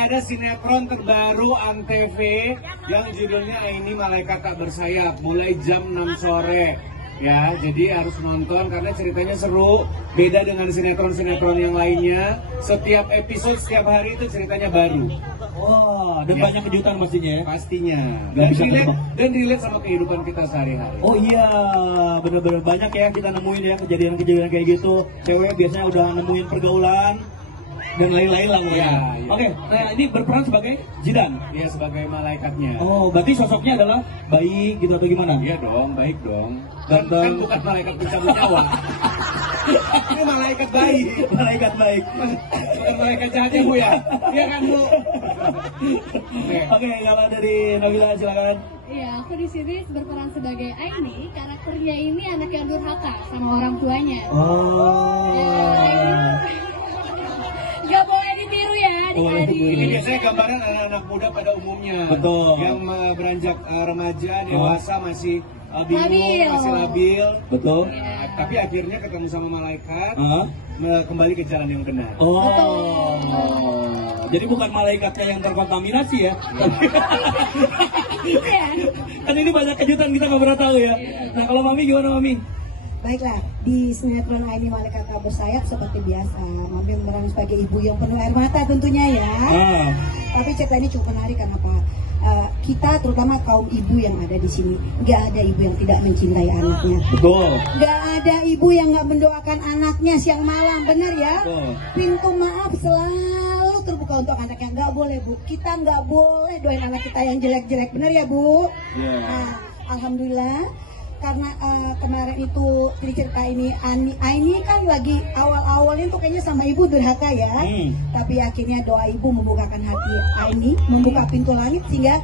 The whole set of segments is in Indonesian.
ada sinetron terbaru Antv yang judulnya Aini Malaikat Tak Bersayap, mulai jam 6 sore. Ya, jadi harus nonton karena ceritanya seru, beda dengan sinetron-sinetron yang lainnya. Setiap episode, setiap hari itu ceritanya baru. Wah, dan Ya. banyak kejutan pastinya ya. Pastinya. Nggak bisa Dan relate sama kehidupan kita sehari-hari. Oh iya, bener-bener banyak ya kita nemuin ya kejadian-kejadian kayak gitu. Cewek biasanya udah nemuin pergaulan dan lain-lain lah pokoknya. Iya, iya. Oke, nah ini berperan sebagai Zidan. Dia sebagai malaikatnya. Oh, berarti sosoknya adalah baik gitu atau gimana? Iya dong, baik dong. Ganteng. Kan bukan malaikat pencabut nyawa. Ini malaikat baik. Malaikat baik. Bukan malaikat jahat ya Bu ya? Iya kan Bu? Oke, kalau dari Nabila silakan. Iya, aku di sini berperan sebagai Aini. Karakternya ini anak yang durhaka sama orang tuanya. Oh. Gak boleh ditiru ya Boleh, adik-adik. Ini biasanya gambaran anak-anak muda pada umumnya. Betul. Yang beranjak remaja, dewasa masih bingung, Labil. masih labil. Betul. Nah, tapi akhirnya ketemu sama malaikat, Hah? kembali ke jalan yang benar. Oh. Jadi bukan malaikatnya yang terkontaminasi ya. Gitu ya. Kan ini banyak kejutan kita nggak pernah tahu ya. Nah kalau Mami gimana Mami? Baiklah, di sinetron Aini Malaikat Tak Bersayap seperti biasa, Mami memeran sebagai ibu yang penuh air mata tentunya ya. Ah. Tapi cerita ini cukup menarik karena apa? Kita terutama kaum ibu yang ada di sini, nggak ada ibu yang tidak mencintai anaknya. Betul. Nggak ada ibu yang nggak mendoakan anaknya siang malam, benar ya? Betul. Pintu maaf selalu terbuka untuk anaknya. Nggak boleh Bu, kita nggak boleh doain anak kita yang jelek-jelek, benar ya Bu? Iya. Nah, alhamdulillah karena kemarin itu di cerita ini Aini kan lagi awal-awalnya tuh kayaknya sama ibu durhaka ya. Tapi akhirnya doa ibu membukakan hati Aini, membuka pintu langit sehingga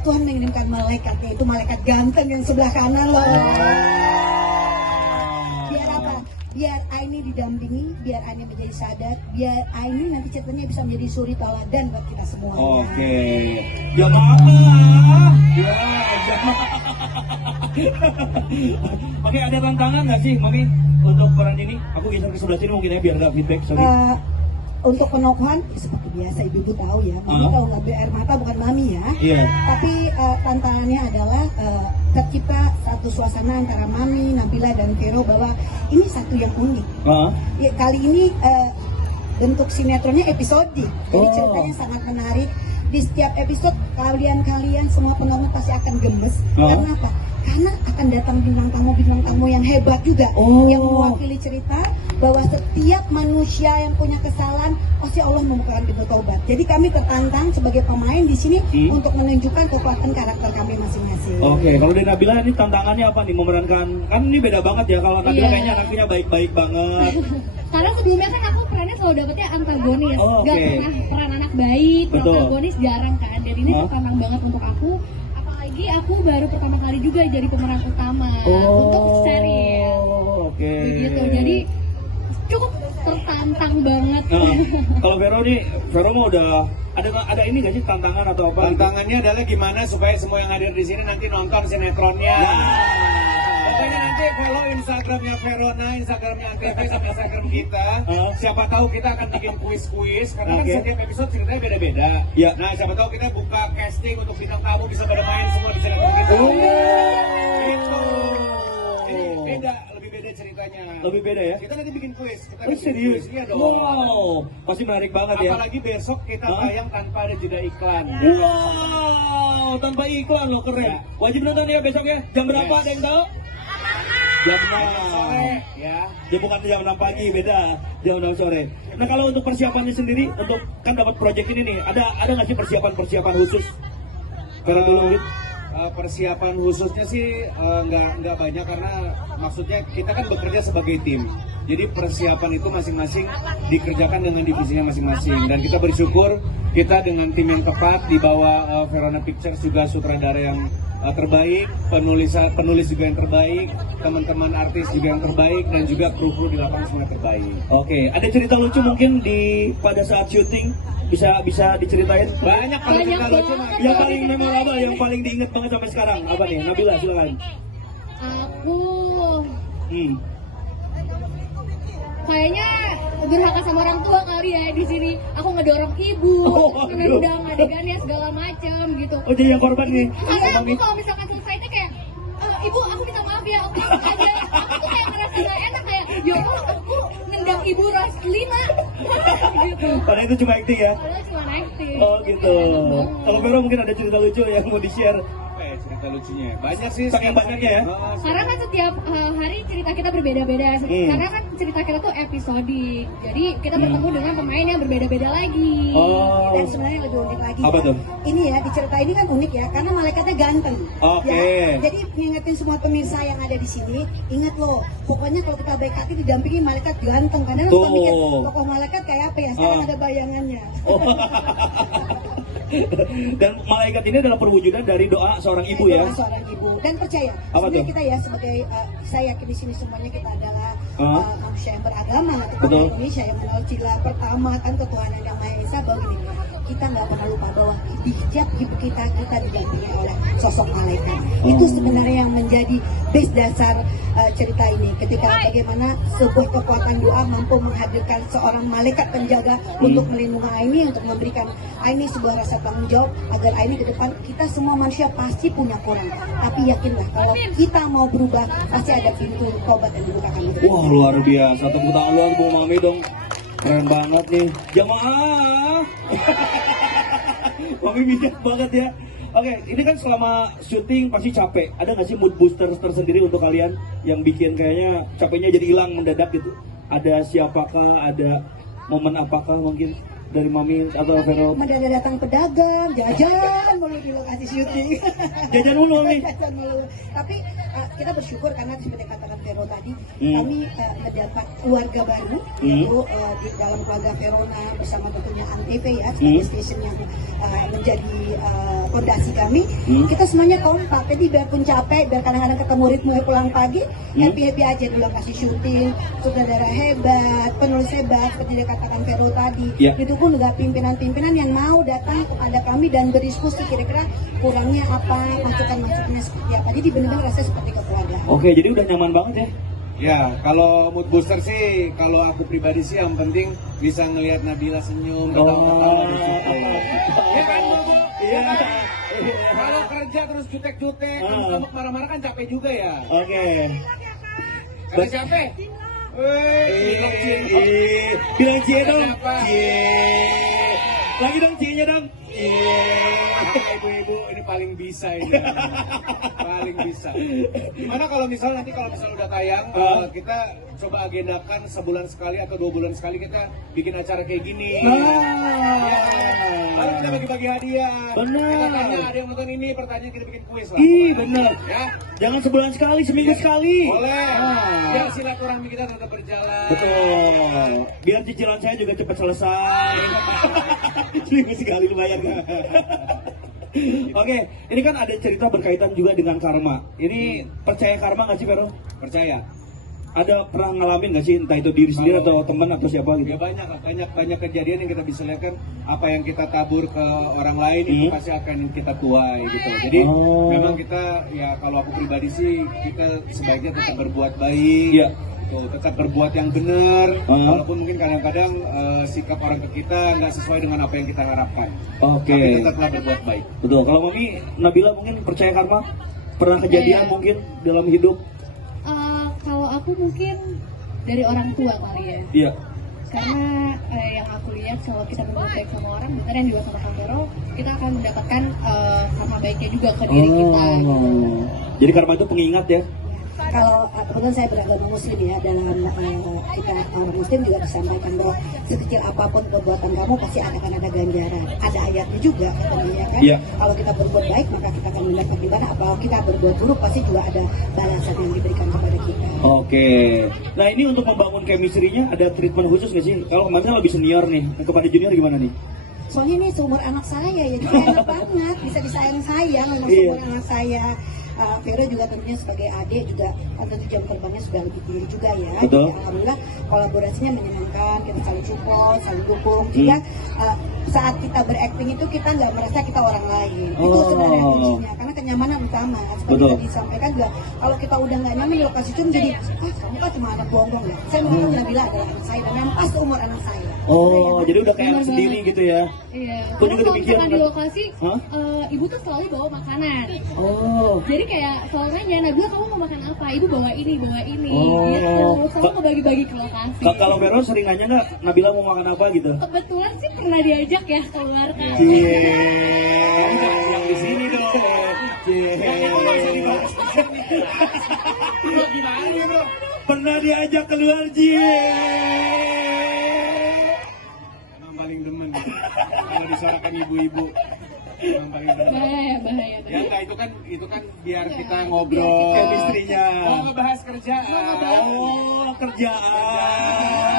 Tuhan mengirimkan malaikat, yaitu malaikat ganteng yang sebelah kanan loh. Biar apa? Biar Aini didampingi, biar Aini menjadi sadar, biar Aini nanti ceritanya bisa menjadi suri teladan buat kita semua. Oke. Jamaah. Ya, jamaah. Oke, ada tantangan nggak sih, Mami, untuk peran ini? Aku geser ke sebelah sini mungkin ya, biar nggak feedback, sorry. Untuk penokohan seperti biasa ibu-ibu tahu ya, Mami kalau nggak air mata bukan Mami ya. Iya. Tapi tantangannya adalah tercipta satu suasana antara Mami, Nabila dan Vero bahwa ini satu yang unik. Ya, kali ini bentuk sinetronnya episodik, jadi ceritanya sangat menarik. Di setiap episode kalian semua penonton pasti akan gemes. Karena apa? Karena akan datang bintang tamu yang hebat juga, yang mewakili cerita bahwa setiap manusia yang punya kesalahan pasti Allah membukakan pintu taubat. Jadi kami tertantang sebagai pemain di sini untuk menunjukkan kekuatan karakter kami masing-masing. Oke, kalau dari Nabila ini tantangannya apa nih memerankan? Kan ini beda banget ya, kalau Nabila kayaknya anaknya baik-baik banget. Karena sebelumnya kan aku perannya selalu dapetnya antagonis, gak pernah peran anak baik, protagonis jarang kan. Dan ini tertantang banget untuk aku. Apalagi aku baru pertama kali juga jadi pemeran utama untuk serial. Oke. Begitu, jadi cukup tertantang banget. Kalau Vero mah udah ada ini nggak sih tantangan atau apa? Tantangannya adalah gimana supaya semua yang hadir di sini nanti nonton sinetronnya. Pokoknya nanti follow Instagramnya Verona, Instagramnya Antv, sama Instagram kita. Siapa tahu kita akan bikin kuis-kuis karena kan setiap episode ceritanya beda-beda. Nah, siapa tahu kita buka casting untuk bintang tamu bisa pada main semua di sinetron kita. Gitu. Jadi beda, lebih beda ceritanya. Lebih beda ya? Kita nanti bikin kuis. Kita Oh, bikin serius? kuis. Iya dong. Wow, pasti menarik banget ya. Apalagi besok kita tayang tanpa ada jeda iklan. Wow, tanpa iklan loh, keren. Wajib nonton ya besok ya. Jam berapa? Ada yang tahu? Jam 6 Sore ya. Ya bukan jam 6 pagi, beda. Jam 6 sore. Nah kalau untuk persiapannya sendiri, untuk kan dapat project ini nih, ada nggak sih persiapan khusus? Karena dulu persiapan khususnya sih nggak banyak karena maksudnya kita kan bekerja sebagai tim. Jadi persiapan itu masing-masing dikerjakan dengan divisinya masing-masing dan kita bersyukur kita dengan tim yang tepat di bawah Verona Pictures juga sutradara yang terbaik, penulis juga yang terbaik, teman-teman artis juga yang terbaik dan juga kru-kru di lapangan semua terbaik. Oke, ada cerita lucu mungkin pada saat syuting bisa diceritain? Banyak kalau cerita lucu mah. Yang paling memorable, yang paling diingat banget sampai sekarang apa nih? Nabila silakan. Aku kayaknya durhaka sama orang tua kali ya di sini. Aku ngedorong ibu, nendang adegannya segala macam gitu. Oh jadi yang korban nih. Karena aku kalau misalkan selesai itu kayak ibu aku minta maaf ya, aku aja. Aku tuh kayak ngerasa gak enak kayak ya Allah aku nendang ibu Raslina gitu. Padahal itu cuma acting ya? Padahal cuma acting. Oh gitu. Kalau Vero mungkin ada cerita lucu yang mau di-share? Apa ya cerita lucunya? Banyak sih. Saking banyaknya ya? Karena kan setiap hari cerita kita berbeda-beda. Karena kan cerita kita tuh episodik. Jadi kita bertemu dengan pemain yang berbeda-beda lagi. Oh. Dan sebenarnya lebih unik lagi. Apa ya. tuh? Ini ya di cerita ini kan unik ya, karena malaikatnya ganteng. Oke. Ya. Jadi ngingetin semua pemirsa yang ada di sini, ingat loh, pokoknya kalau kita baik hati didampingi malaikat ganteng. Karena lo suka mikir tokoh malaikat kayak apa ya? Sekarang ada bayangannya. Oh. Dan malaikat ini adalah perwujudan dari doa seorang ibu ya. Doa seorang ibu. Dan percaya, Apa sebenarnya tuh? kita ya sebagai saya yakin di sini semuanya kita adalah manusia yang beragama, atau Betul. Indonesia yang mengenal cila pertama kan ketuhanan yang Maha Esa. Bahwa gini, kita nggak pernah lupa bahwa di setiap hidup kita didampingi oleh sosok malaikat. Itu sebenarnya yang menjadi base dasar cerita ini. Ketika bagaimana sebuah kekuatan doa mampu menghadirkan seorang malaikat penjaga untuk melindungi Aini, untuk memberikan Aini sebuah rasa tanggung jawab agar Aini ke depan. Kita semua manusia pasti punya kurang, tapi yakinlah kalau kita mau berubah pasti ada pintu tobat yang dibukakan. Wah luar biasa, tepuk tangan luar Bu Mami dong. Keren banget nih. Jamaah. Mami bijak banget ya. Oke, ini kan selama syuting pasti capek. Ada nggak sih mood booster tersendiri untuk kalian yang bikin kayaknya capeknya jadi hilang mendadak gitu? Ada siapakah? Ada momen apakah mungkin dari Mami atau Vero? Mendadak datang pedagang, jajan mulu di lokasi syuting. Jajan mulu Mami. Jajan mulu. Tapi kita bersyukur karena seperti katakan Vero tadi, kami mendapat keluarga baru, yaitu di dalam keluarga Verona bersama tentunya Antv ya, sebagai station yang menjadi fondasi kami. Kita semuanya kompak, jadi biarpun capek, biar kadang-kadang ketemu ritme pulang pagi, happy-happy aja di lokasi syuting. Sutradara hebat, penulis hebat, seperti dia katakan Vero tadi. Itu pun juga pimpinan-pimpinan yang mau datang kepada kami dan berdiskusi kira-kira kurangnya apa, masukan-masukannya seperti apa. Jadi benar-benar rasanya seperti keluarga. Oke, jadi udah nyaman banget ya? Ya, kalau mood booster sih, kalau aku pribadi sih yang penting bisa ngelihat Nabila senyum, ketawa-ketawa di situ. Ya kan, Bobo? Iya. Kalau kerja terus jutek-jutek, untuk marah-marah kan capek juga ya. Oke. Karena capek. Bilang Cien. Bilang cie dong. Kenapa? Cie. Lagi dong cie-nya dong. Ibu-ibu ini paling bisa ini. Paling bisa. Gimana kalau misal nanti udah tayang, kita coba agendakan sebulan sekali atau 2 bulan sekali kita bikin acara kayak gini. Lalu kita bagi-bagi hadiah. Benar. Kita tanya ada yang nonton ini, pertanyaan kita bikin kuis lah. Bener. Ya. Jangan sebulan sekali, seminggu sekali. Boleh. Biar silaturahmi kita tetap berjalan. Betul. Biar cicilan saya juga cepat selesai. Seminggu sekali lumayan kan. Oke, ini kan ada cerita berkaitan juga dengan karma. Ini percaya karma nggak sih Vero? Percaya. Ada pernah ngalamin nggak sih, entah itu diri sendiri atau teman atau siapa gitu? Ya banyak kejadian yang kita bisa lihat kan, apa yang kita tabur ke orang lain itu pasti akan kita tuai gitu. Jadi memang kita ya kalau aku pribadi sih kita sebaiknya tetap berbuat baik. Iya. Tuh, tetap berbuat yang benar, walaupun mungkin kadang-kadang sikap orang ke kita nggak sesuai dengan apa yang kita harapkan. Oke. Tapi tetaplah berbuat baik. Betul. Kalau Mami, Nabila mungkin percaya karma? Pernah kejadian mungkin dalam hidup? Kalau aku mungkin dari orang tua kali ya. Iya. Karena yang aku lihat kalau kita berbuat baik sama orang, benar yang dibuat sama Vero, kita akan mendapatkan karma baiknya juga ke diri kita. Gitu. Jadi karma itu pengingat ya? Kalau kebetulan saya beragama muslim ya, dalam kita orang muslim juga disampaikan bahwa sekecil apapun perbuatan kamu pasti akan ada ganjaran. Ada ayatnya juga katanya kan. Kalau kita berbuat baik maka kita akan mendapat ibadah. Apalagi kita berbuat buruk pasti juga ada balasan yang diberikan kepada kita. Oke. Nah ini untuk membangun chemistry-nya ada treatment khusus nggak sih? Kalau kemarin lebih senior nih, kepada junior gimana nih? Soalnya ini seumur anak saya ya, jadi enak banget, bisa disayang-sayang memang seumur anak saya. Vero juga tentunya sebagai adik juga tentu jam terbangnya sudah lebih tinggi juga ya. Betul. Jadi, alhamdulillah kolaborasinya menyenangkan, kita saling support, saling dukung. Sehingga saat kita berakting itu kita nggak merasa kita orang lain. Itu sebenarnya kuncinya. Karena kenyamanan utama. Seperti Betul. tadi disampaikan juga, kalau kita udah nggak nyaman di lokasi itu menjadi, kamu kan cuma anak bongbong ya. Saya menganggap Nabila adalah anak saya dan memang pas umur anak saya. Oh, jadi udah kayak Benar anak sendiri banget. gitu ya? Iya. Aku Karena juga kalau demikian, misalkan di Kak. lokasi, Hah? ibu tuh selalu bawa makanan. Oh. Jadi kayak selalu nanya, Nabila kamu mau makan apa? Ibu bawa ini, Oh. gitu. Selalu ngebagi-bagi ke lokasi. Kalau Vero sering nanya nggak, Nabila mau makan apa gitu? Kebetulan sih pernah diajak ya keluar kan. Cie. Yang di sini dong. Gimana ya bro? Pernah diajak keluar Cie. Emang paling demen kalau disorakan ibu-ibu. Emang paling demen. Bahaya. Ya enggak, itu kan biar kita ngobrol. Chemistry-nya. Oh, ngebahas kerjaan. Oh, kerjaan.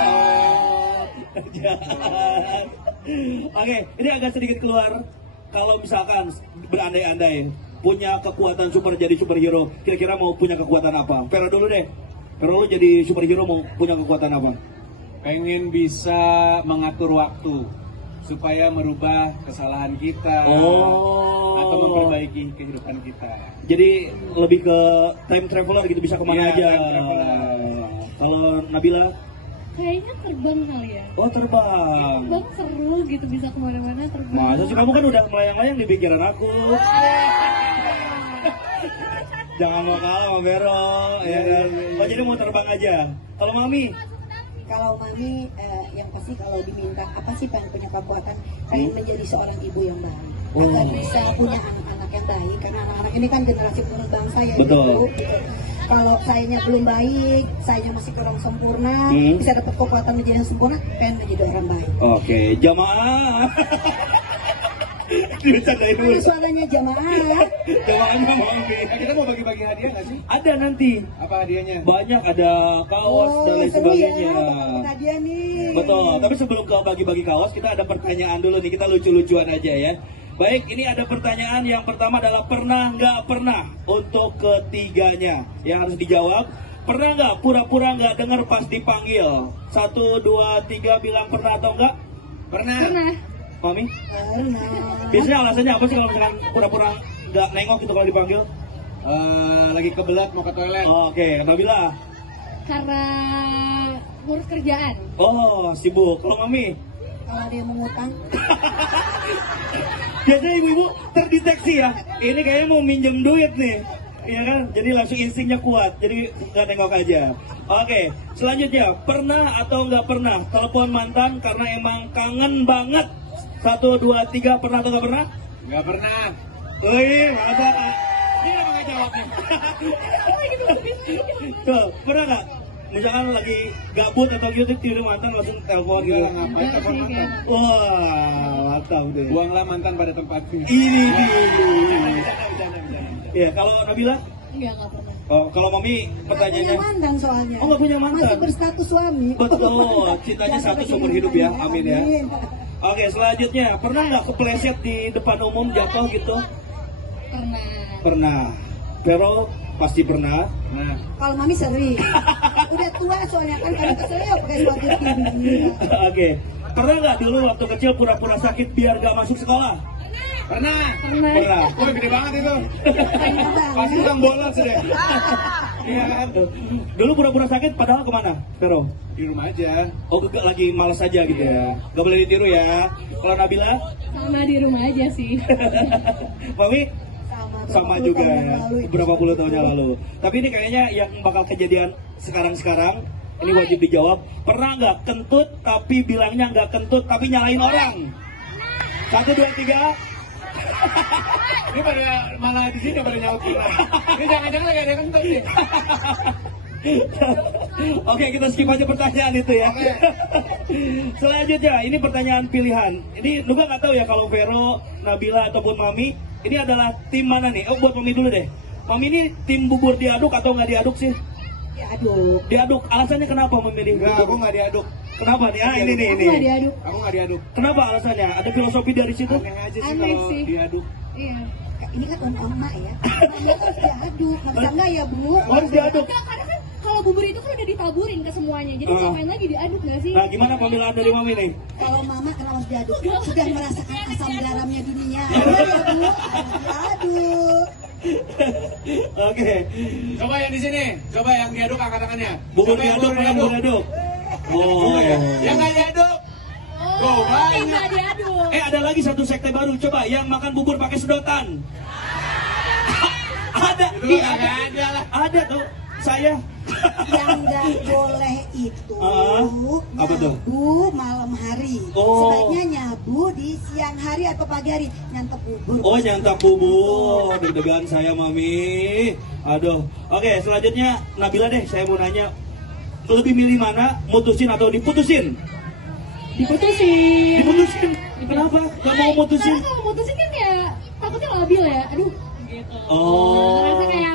Oke, ini agak sedikit keluar. Kalau misalkan berandai-andai punya kekuatan super jadi superhero, kira-kira mau punya kekuatan apa? Vero dulu deh. Vero lu jadi superhero mau punya kekuatan apa? Pengen bisa mengatur waktu supaya merubah kesalahan kita atau memperbaiki kehidupan kita. Jadi lebih ke time traveler gitu, bisa kemana Iya, aja. time traveler. Kalau Nabila, Kayaknya terbang kali ya. oh terbang. Terbang seru gitu, bisa kemana-mana terbang. Masa sih, kamu kan udah melayang-layang di pikiran aku. Jangan mau kalah sama Vero, ya kan? Oh, jadi mau terbang aja. Kalau Mami, Kalau mami, yang pasti kalau diminta apa sih pengen punya kekuatan, pengen menjadi seorang ibu yang baik, agar bisa punya anak-anak yang baik, karena anak-anak ini kan generasi penerus bangsa ya. Betul. Gitu. Kalau sayanya belum baik, sayanya masih kurang sempurna, bisa dapat kekuatan menjadi yang sempurna, pengen menjadi orang baik. oke, jamaah. Dibercandain dulu. Mana suaranya jamaah? Jamaahnya Mami. Kita mau bagi-bagi hadiah nggak sih? Ada nanti. Apa hadiahnya? Banyak, ada kaos dan lain seru ya, sebagainya. hadiah nih. Betul, tapi sebelum ke bagi-bagi kaos, kita ada pertanyaan dulu nih, kita lucu-lucuan aja ya. Baik, ini ada pertanyaan. Yang pertama adalah pernah nggak pernah, untuk ketiganya yang harus dijawab. Pernah nggak pura-pura nggak dengar pas dipanggil? 1, 2, 3 bilang pernah atau enggak? Pernah. Pernah. Mami? Pernah. Biasanya alasannya apa sih kalau misalkan pura-pura nggak nengok gitu kalau dipanggil? Lagi kebelat mau ke toilet. Oke, Nabila? Karena ngurus kerjaan. Oh, sibuk. Kalau Mami? Kalau ada yang mengutang, Biasanya ibu-ibu terdeteksi ya. Ini kayaknya mau minjem duit nih. Iya kan? Jadi langsung instingnya kuat. Jadi nggak nengok aja. Oke, selanjutnya. Pernah atau nggak pernah telepon mantan karena emang kangen banget? 1, 2, 3, pernah atau nggak pernah? Nggak pernah. Wih, masa? Ini apa nggak jawabnya? Tuh, pernah nggak? Misalkan lagi gabut atau gitu, tidur mantan langsung telepon gitu. Enggak lah, ngapain Enggak telepon sih, mantan? Wah, mantap deh. Buanglah mantan pada tempatnya. Ini dia. Bercanda. Iya, kalau Nabila? Enggak pernah. Oh, kalau Mami punya pertanyaannya? mantan soalnya. Oh, nggak punya mantan? Masih berstatus suami. Betul, cintanya satu seumur hidup ya, amin ya. Oke, selanjutnya, pernah nggak kepleset di depan umum jatuh gitu? Pernah. Pernah. Vero pasti pernah. Nah, Kalau mami sering. Udah tua soalnya kan kalau kesel ya pakai sepatu tinggi. Oke, pernah nggak dulu waktu kecil pura-pura sakit biar nggak masuk sekolah? pernah. Pernah. Wah, gede banget itu. Pernah. Pasti tukang bolos deh. Iya kan? Dulu pura-pura sakit padahal kemana, Vero? Di rumah aja. Oh, lagi malas aja gitu ya. Gak boleh ditiru ya. Kalau Nabila, Sama di rumah aja sih. Mami Sama sama juga tahun yang ya. lalu itu. Berapa puluh tahun yang lalu. Tapi ini kayaknya yang bakal kejadian sekarang-sekarang. Ini wajib dijawab. Pernah nggak kentut tapi bilangnya nggak kentut tapi nyalain orang? 1, 2, 3. Ini pada malah di sini pada nyaut kita. Ini jangan-jangan lagi ada yang kentut nih. Oke, kita skip aja pertanyaan itu ya. Selanjutnya, ini pertanyaan pilihan. Ini Nuga nggak tahu ya kalau Vero, Nabila ataupun Mami, ini adalah tim mana nih? Oh, buat Mami dulu deh. Mami ini tim bubur diaduk atau nggak diaduk sih? Ya aduh. Diaduk. Alasannya kenapa memilih Enggak, aku bubur? nggak diaduk. Kenapa nih? Ah, ini nih. Aku nggak diaduk. Aku nggak diaduk. Kenapa alasannya? Ada filosofi dari situ? Aneh aja sih Aneh kalau sih. diaduk. Iya. Ini kan emak ya. Emaknya harus diaduk. Nggak bisa nggak ya bu? Harus diaduk. Enggak, karena kan kalau bubur itu kan udah ditaburin ke semuanya. Jadi Ah. ngapain lagi diaduk nggak sih? Nah, gimana pemilahan dari Mami nih? Kalau mama kenapa harus diaduk? Sudah merasakan asam garamnya dunia. Ya bu. Diaduk. Oke. Coba yang di sini, coba yang diaduk angkat tangannya. Bubur Coba yang diaduk, yang bubur diaduk. Oh, ya. Yang nggak diaduk. Oh, banyak. tidak diaduk. ada lagi satu sekte baru. Coba yang makan bubur pakai sedotan. Ada. Itu Ih, nggak ada lah. Ada tuh. Saya. Yang nggak boleh itu apa tuh? nyabu malam hari. Oh. Sebaiknya nyabu di siang hari atau pagi hari. Nyantap bubur. Oh, nyantap bubur. Deg-degan saya, Mami. Aduh. Oke, selanjutnya Nabila deh. Saya mau nanya, lebih milih mana? Mutusin atau diputusin? Diputusin. Diputusin. Kenapa? Gak mau mutusin? Karena kalau mutusin kan ya takutnya labil ya. Aduh. Gitu. Oh. Ngerasa kayak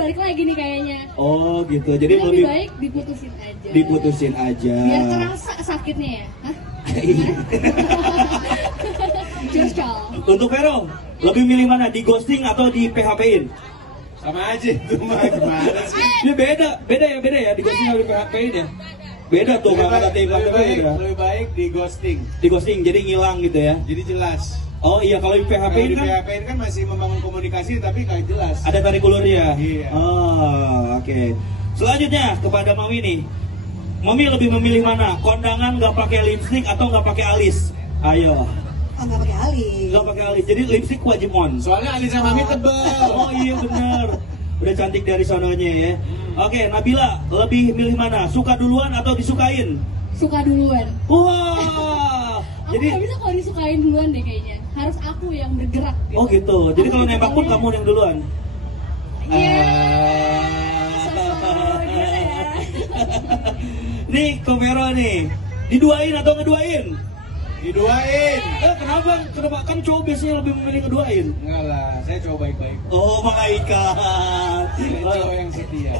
balik lagi nih kayaknya. Oh, gitu. Jadi Lebih lebih baik diputusin aja. diputusin aja. Biar kerasa sakitnya ya. Hah? Just call. Untuk Vero, lebih milih mana? Di ghosting atau di PHP-in? Sama aja itu mah gimana sih? Ini beda ya di ghosting atau di PHP-in ya? Beda tuh kata tim Lebih baik di ghosting. Di ghosting jadi ngilang gitu ya. Jadi jelas. Oh iya, kalau di Kalau PHP-in di kan PHP kan masih membangun komunikasi tapi nggak jelas. ada tarik ulurnya. Iya. Oh, oke. Selanjutnya kepada Mami nih. Mami lebih memilih mana? Kondangan nggak pakai lipstick atau nggak pakai alis? Ayo. Oh, nggak pakai alis. Nggak pakai alis. Jadi lipstick wajib on. Soalnya alisnya Mami tebel. Oh iya benar. Udah cantik dari sononya ya. Oke, Nabila lebih milih mana? Suka duluan atau disukain? Suka duluan. Wah. Aku Jadi nggak bisa kalau disukain duluan deh kayaknya. Harus aku yang bergerak. Gitu. oh gitu. Jadi Aku kalau nembak pun duluan. kamu yang duluan. Iya. Nih, Komero nih. Diduain atau ngeduain? Diduain. Kenapa? Kenapa? Kan cowok biasanya lebih memilih ngeduain. Enggak lah, saya coba baik-baik. Oh, malaikat. Saya cowok yang setia.